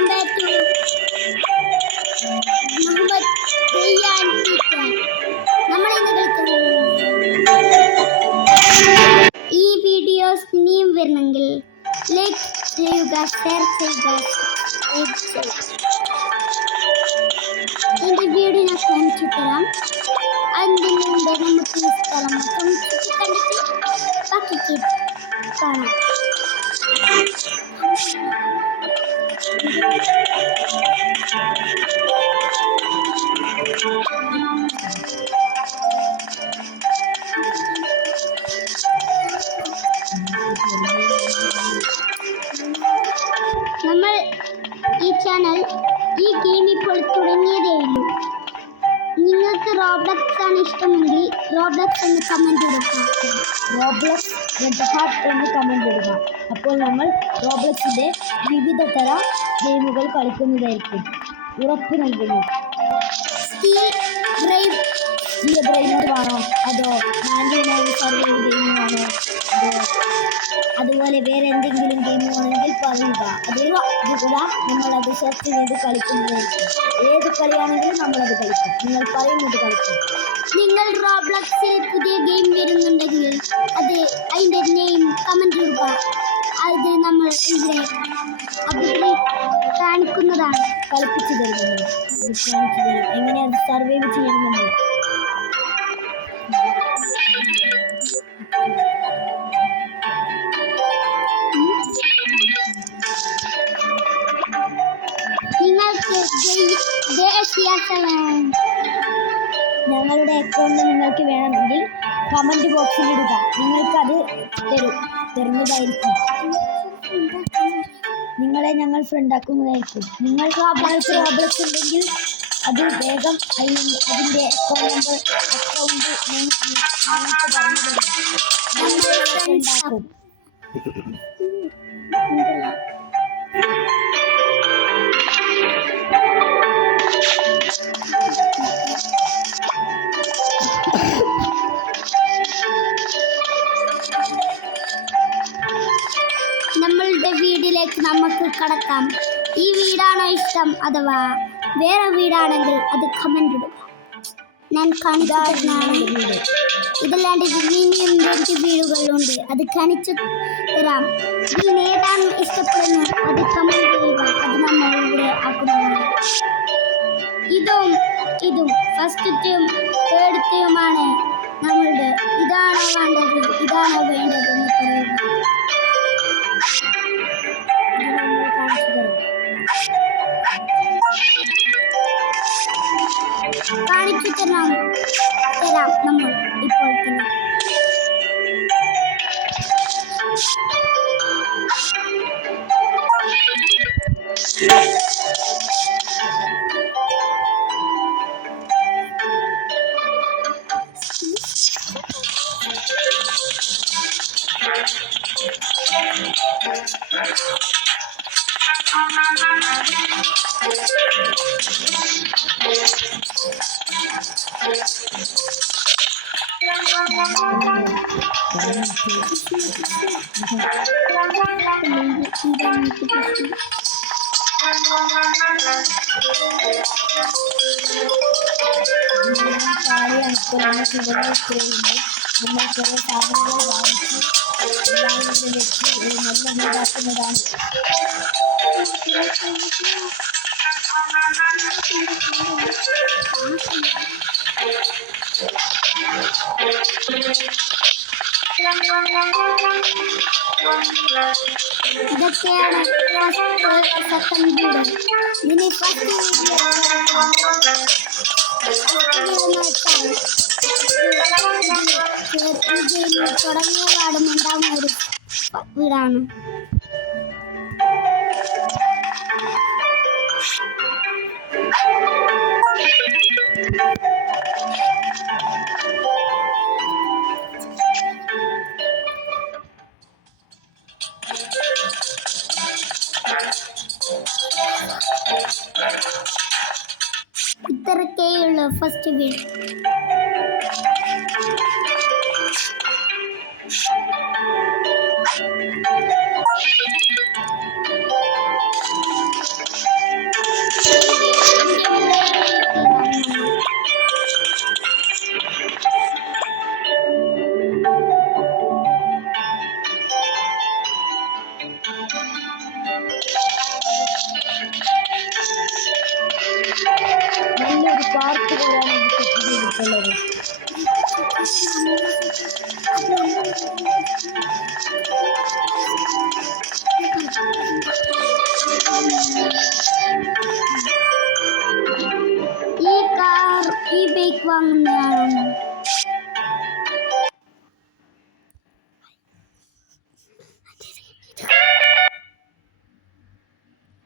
Welcome back to Muhammad Dayyan teacher. നമ്മൾ ഇന്ന് കളിക്കുന്നത് ഈ വീഡിയോസ് ഇനിയും വരണമെങ്കിൽ ലൈക്ക് ചെയ്യുക, ഷെയർ ചെയ്യുക, സബ്സ്ക്രൈബ് ചെയ്യുക. എൻ്റെ വീഡിയോ ഞാൻ കാണിച്ചു തരാം. അതിന് മുമ്പ് നമുക്ക് ഈ സ്ഥലം മൊത്തം ചുറ്റിക്കണ്ടിട്ട് ബാക്കി കാണാം. നമ്മൾ ഈ ചാനൽ ഈ ഗെയിം ഇപ്പോൾ തുടങ്ങിയതേയുള്ളൂ. നിങ്ങൾക്ക് റോബ്ലക്സ് ആണ് ഇഷ്ടമെങ്കിൽ റോബ്ലക്സ് എന്ന് കമൻറ്റ് ഇടുക. റോബ്ലക്സ് റെഡ് ഹാർട്ട് എന്ന് കമൻറ്റ് ഇടുക. അപ്പോൾ നമ്മൾ റോബ്ലക്സിൻ്റെ വിവിധ തരം ഗെയിമുകൾ കളിക്കുന്നതായിരിക്കും. ഉറപ്പ് നൽകുന്നു. സ്റ്റീൽ ബ്രേവ് ആണോ അതോ മാൻഡിനായി സർവൈവ് ഗെയിമാണോ അതുപോലെ വേറെ എന്തെങ്കിലും ഗെയിമാണെങ്കിൽ പറയുക. നമ്മളത് സെർച്ച് ചെയ്ത് കളിക്കുന്നതായിരിക്കും. ഏത് കളിയാണെങ്കിലും നമ്മളത് കളിക്കും. നിങ്ങൾ പറയുന്നത് കളിക്കും. നിങ്ങൾ റോബ്ലക്സിൽ പുതിയ ഗെയിം വരുന്നുണ്ടെങ്കിൽ അതിൻ്റെ നെയിം കമൻറ്റ് ഇടുക. അത് നമ്മൾ ഇവിടെ കാണിക്കുന്നതാണ്. കളിപ്പിച്ചു തരുന്നത് എങ്ങനെയാണ് സർവൈവ് ചെയ്യണമെന്ന്. ഞങ്ങളുടെ അക്കൗണ്ട് നിങ്ങൾക്ക് വേണമെങ്കിൽ കമൻറ്റ് ബോക്സിൽ ഇടുക. നിങ്ങൾക്കത് തരുന്നതായിരിക്കും. നിങ്ങളെ ഞങ്ങൾ ഫ്രണ്ടാക്കുന്നതായിരിക്കും. നിങ്ങൾക്ക് റോബ്ലക്സ് ഉണ്ടെങ്കിൽ അത് വേഗം അതിൻ്റെ അക്കൗണ്ട് ഞങ്ങൾക്ക് പറഞ്ഞു തരുക. നമ്മളുടെ വീടിലേക്ക് നമുക്ക് കടക്കാം. ഈ വീടാണോ ഇഷ്ടം അഥവാ വേറെ വീടാണെങ്കിൽ അത് കമൻ്റ് ഇടുക. ഞാൻ കാണിച്ചു ഇതല്ലാണ്ട് ഇനിയും 2 വീടുകളുണ്ട്. അത് കാണിച്ചു തരാം. ഇതിന് ഏതാണ് ഇഷ്ടപ്പെടുന്നത് അത് കമൻ്റ് ചെയ്യുക. അത് നമ്മൾ ഇവിടെ ആക്കുന്നതാണ്. ഇതും ഫസ്റ്റത്തെയും തേർഡത്തെയുമാണ് നമ്മളുടെ. ഇതാണോ വേണ്ടത് ഇതാണോ വേണ്ടതെന്ന് പറയുക. കാണിച്ചു തരാം നമ്മൾ ഇപ്പോൾ തന്നെ. നമ്മൾ കുറേ സാധനങ്ങൾ വാങ്ങിച്ച് എല്ലാവരും വെച്ച് ഒരു നല്ല വീടാക്കുന്നതാണ്. ഇതൊക്കെയാണ് സെക്കൻഡ് വീഡിയോ. ഇനി ഫസ്റ്റ് വീഡിയോ തുടങ്ങിയ പാടും ഉണ്ടാകുന്ന ഒരു വീടാണ്. ഇത്രയൊക്കെയുള്ള ഫസ്റ്റ് വീഡിയോ. പാർക്ക് പോലെയാണ് ഇത് സെറ്റ് ചെയ്തിട്ടുള്ളത്. ഈ ബൈക്ക് വാങ്ങുന്ന